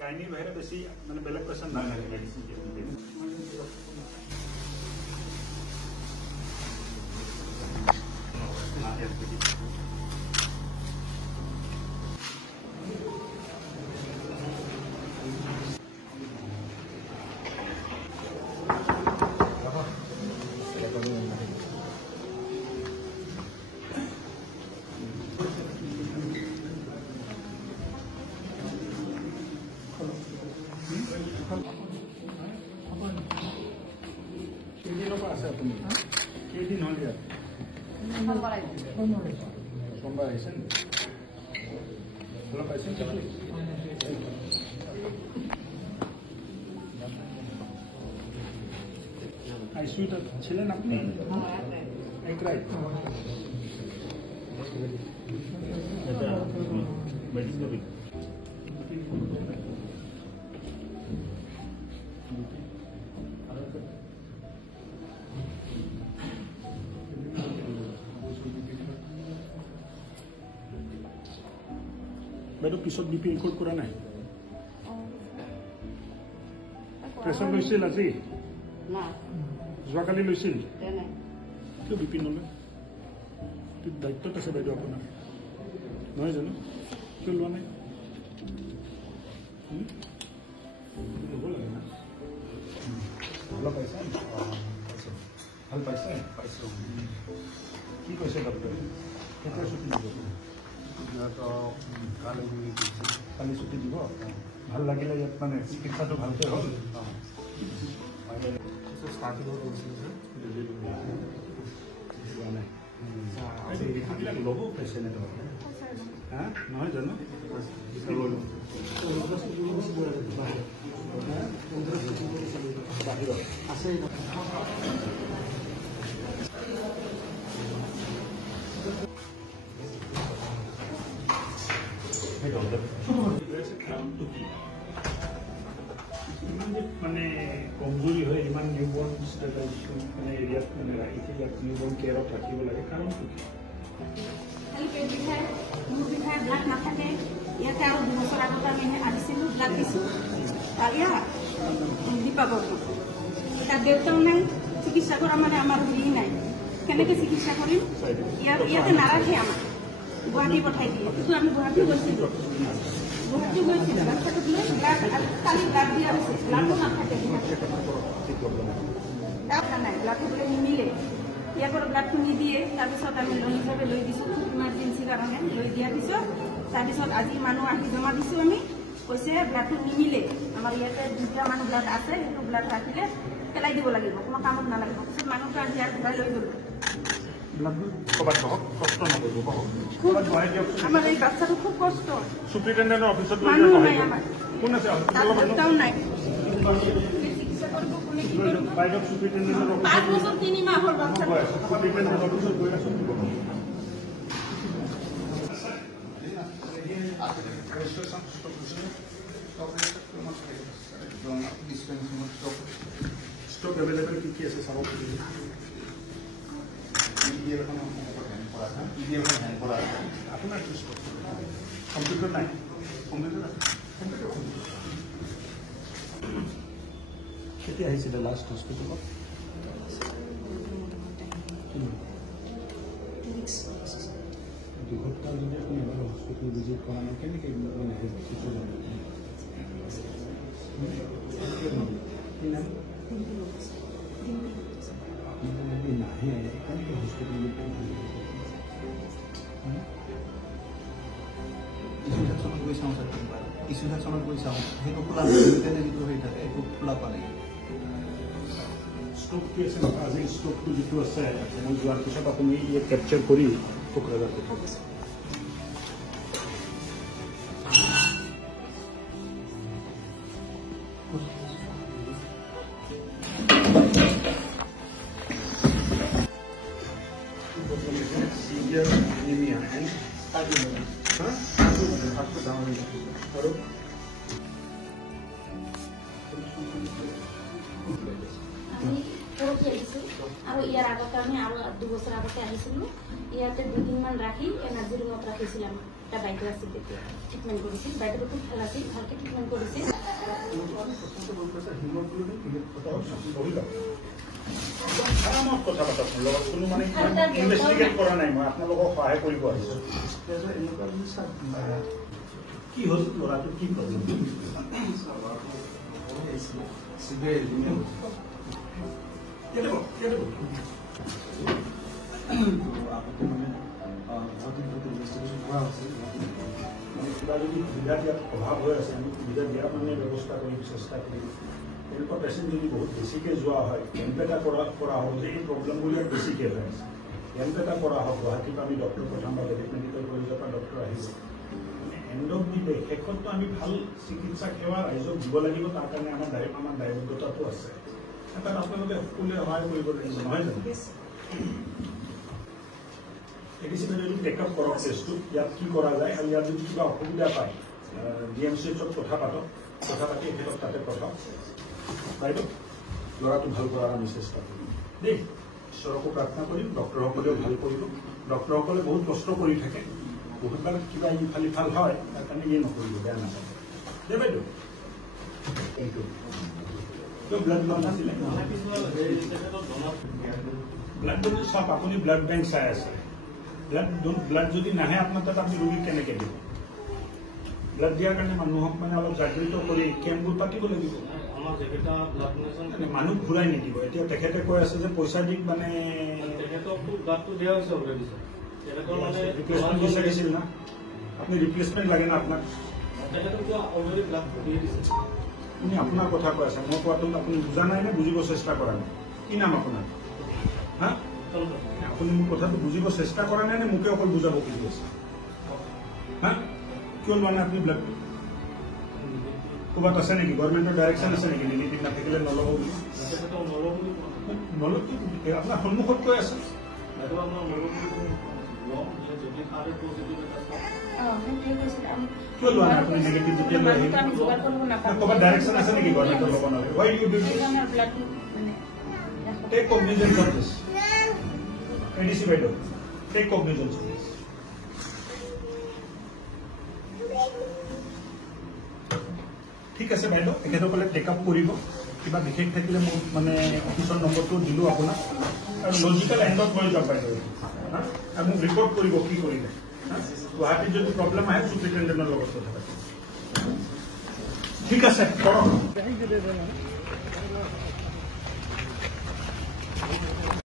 gynae বাহিৰে বেছি মানে বেলেগ পেচেণ্ট নাই মেডিচিন কেইদিন হ'ল ইয়াত সোমবাৰ আহিছে অলপ পাইছে আইসিউতে ছিলেন আপনি এক ৰাত বাইদেউ পিছত বিপি ৰিপৰ্ট কৰা নাই প্ৰেছাৰ লৈছিল আজি যোৱাকালি লৈছিল কিয় বিপি নলয় দায়িত্বত আছে বাইদেউ আপোনাৰ নহয় জানো কিয় লোৱা নাই ভাল পাইছে ভাল পাইছে পাইছোঁ কি কৈছে ডক্টৰে কেতিয়া ছুটি দিব কালি ছুটি দিব ভাল লাগিলে ইয়াত মানে চিকিৎসাটো ভালকৈ হ'ল ল'ব পেচেণ্ট হা নহয় জানো বাহিৰত আছে মানে কমজোৰি হয় ইমান নিউবৰ্ণ ষ্টেটাইজেশ্যন মানে এৰিয়াত মানে ৰাখিছে ইয়াত নিউবৰ্ণ কেয়াৰত ৰাখিব লাগে কাৰণটো কি খালি পেট বিষায় মূৰ বিষায় ব্লাড নাথাকে ইয়াতে আৰু 2 বছৰ আগত আমি আহিছিলোঁ ব্লাড দিছোঁ দীপাৱৰ তাত দেউতাও নাই চিকিৎসা কৰা মানে আমাৰ হেৰি নাই কেনেকৈ চিকিৎসা কৰিম ইয়াতে নাৰাখে আমাক গুৱাহাটী পঠাই দিয়ে কিন্তু আমি গুৱাহাটী গৈছিলোঁ বাচ্চাটোক লৈ ব্লাড কালি ব্লাড দিয়া হৈছে ব্লাডো নাথাকে নাই ব্লাডটো বোলে নিমিলে ইয়াৰ পৰা ব্লাডটো নিদিয়ে তাৰপিছত আমি লোন হিচাপে লৈ দিছোঁ ইমাৰ্জেঞ্চিৰ কাৰণে লৈ দিয়াৰ পিছত তাৰপিছত আজি মানুহ আহি জমা দিছোঁ আমি কৈছে ব্লাডটো নিমিলে আমাৰ ইয়াতে 2টা মানুহ ব্লাড আছে সেইটো ব্লাড ৰাখিলে পেলাই দিব লাগিব কোনো কামত নালাগিব পিছত মানুহটো আহি ইয়াত ঘূৰাই লৈ গ'লো আমাৰ এই বাচ্চাটো খুব কষ্ট সুপ্ৰিটেণ্ডেণ্টৰ অফিচত মানুহ নাই আমাৰ কোন আছে দেউতাও নাই বাইদেউ সুপ্ৰিটেণ্ডেণ্টৰ 5 বছৰ 3 মাহ হ'ল বাচ্চাটো সুপ্ৰিটেণ্ডেণ্টৰ অফিচত গৈ আছোঁ স্টক এভেলেবল কি আছে চাব আপোনাৰ কম্পিউটাৰ নাই কম্পিউটাৰ আছে কেতিয়া আহিছিলে লাষ্ট হস্পিটেলত দুঘণ্টা যদি আপুনি এবাৰ হস্পিটেল ভিজিট কৰা নাই কেনেকৈ মানে নাহে কেনেকৈ হস্পিটেল ইছুচনত গৈ চাওঁ ইছুচনত গৈ চাওঁ সেইটো খোলা যিটো হৈ থাকে সেইটো খোলা পালে ষ্টকটো আছে আজি ষ্টকটো যিটো আছে মই যোৱাৰ পিছত আপুনি ইয়াত কেপচাৰ কৰি কোকৰাঝাৰ আৰু ইয়াৰ আগতে আমি আৰু 2 বছৰ আগতে আহিছিলোঁ ইয়াতে 2 দিনমান ৰাখি এনাৰ্জি ৰুমত ৰাখিছিল আমাৰ এটা বাইদেউ আছিল তেতিয়া ট্ৰিটমেণ্ট কৰিছিল বাইদেউটো খুব ভাল আছিল ভালকৈ ট্ৰিটমেণ্ট কৰিছিল আৰামত কথা পাতক মোৰ লগত কোনো মানে ইনভেষ্টিগেট কৰা নাই মই আপোনালোকক সহায় কৰিব আহিছো এনেকুৱা কি হ'ল ল'ৰাটো কি প্ৰব্লেম কিবা যদি সুবিধা দিয়াত অভাৱ হৈ আছে আমি সুবিধা দিয়াৰ মানে ব্যৱস্থা কৰি চেষ্টা কৰিম এনেকুৱা পেচেণ্ট যদি বহুত বেছিকৈ যোৱা হয় কেম্প এটা কৰা হওক যে এই প্ৰব্লেমবোৰ ইয়াত বেছিকৈ হৈ আছে কেম্প এটা কৰা হওক গুৱাহাটীত আমি ডক্টৰ পঠাম বা বেলেগ মেডিকেল কলেজৰ পৰা ডক্টৰ আহিব এণ্ড অফ দি ডে শেষততো আমি ভাল চিকিৎসা সেৱা ৰাইজক দিব লাগিব তাৰ কাৰণে আমাৰ দায়বদ্ধতাটো আছে তাত আপোনালোকে সকলোৱে সহায় কৰিব লাগিব নহয় জানো এডিচি যদি টেকআপ কৰক টেষ্টটো ইয়াত কি কৰা যায় আৰু ইয়াত যদি কিবা অসুবিধা পায় DMCHত কথা পাতক কথা পাতি এখেতক তাতে পঠাওক বাইদেউ ল'ৰাটো ভাল কৰাৰ আমি চেষ্টা কৰিম দেই ঈশ্বৰকো প্ৰাৰ্থনা কৰিম ডক্টৰসকলেও ভাল কৰিব ডক্টৰসকলে বহুত কষ্ট কৰি থাকে বহুতবাৰ কিবা ইফাল ইফাল হয় তাৰ কাৰণে ইয়ে নকৰিব বেয়া নাপাব দে বাইদেউ থেংক ইউ কিয় ব্লাড লোৱা নাছিলে ব্লাড ডোনেট চাওক আপুনি ব্লাড বেংক চাই আছে ব্লাড যদি নাহে আপোনাৰ তাত আপুনি ৰোগীক কেনেকৈ দিব ব্লাড দিয়াৰ কাৰণে মানুহক মানে অলপ জাগৃত কৰি কেম্পবোৰ পাতিব লাগিব মানুহ ঘূৰাই নিদিব এতিয়া তেখেতে কৈ আছে যে পইচা দি মানে ৰিপ্লেচমেণ্ট বিচাৰিছিল না আপুনি ৰিপ্লেচমেণ্ট লাগে না আপোনাক আপুনি আপোনাৰ কথা কৈ আছে মই কোৱাটো আপুনি বুজা নাই নে বুজিব চেষ্টা কৰা নাই কি নাম আপোনাৰ হা আপুনি মোৰ কথাটো বুজিব চেষ্টা কৰা নাই নে মোকে অকল বুজাব খুজি আছে হা কিয় লোৱা নাই আপুনি ব্লাড ক'ৰবাত আছে নেকি গভৰ্ণমেণ্টৰ ডাইৰেকশ্যন আছে নেকি নিগেটিভ নাথাকিলে নল'ব বুলি আপোনাৰ সন্মুখত কৈ আছে কিয় লোৱা নাই আপুনি নিগেটিভ যেতিয়া লৈ আহিব ক'ৰবাত ডাইৰেকশ্যন আছে নেকি গভৰ্ণমেণ্টৰ ল'ব নোৱাৰে why you do this take cognizance of this ADC বাইদেউ টেক কগনিজেন্স অফ দিছ ঠিক আছে বাইদেউ এখেতসকলে টেকআপ কৰিব কিবা বিশেষ থাকিলে মোক মানে অফিচৰ নম্বৰটো দিলোঁ আপোনাক আৰু লজিকেল এণ্ডত লৈ যাওক বাইদেউ আৰু মোক ৰিপৰ্ট কৰিব কি কৰিলে গুৱাহাটীত যদি প্ৰব্লেম আহে চুপাৰিণ্টেণ্ডেণ্টৰ লগত কথা পাতিম ঠিক আছে কৰক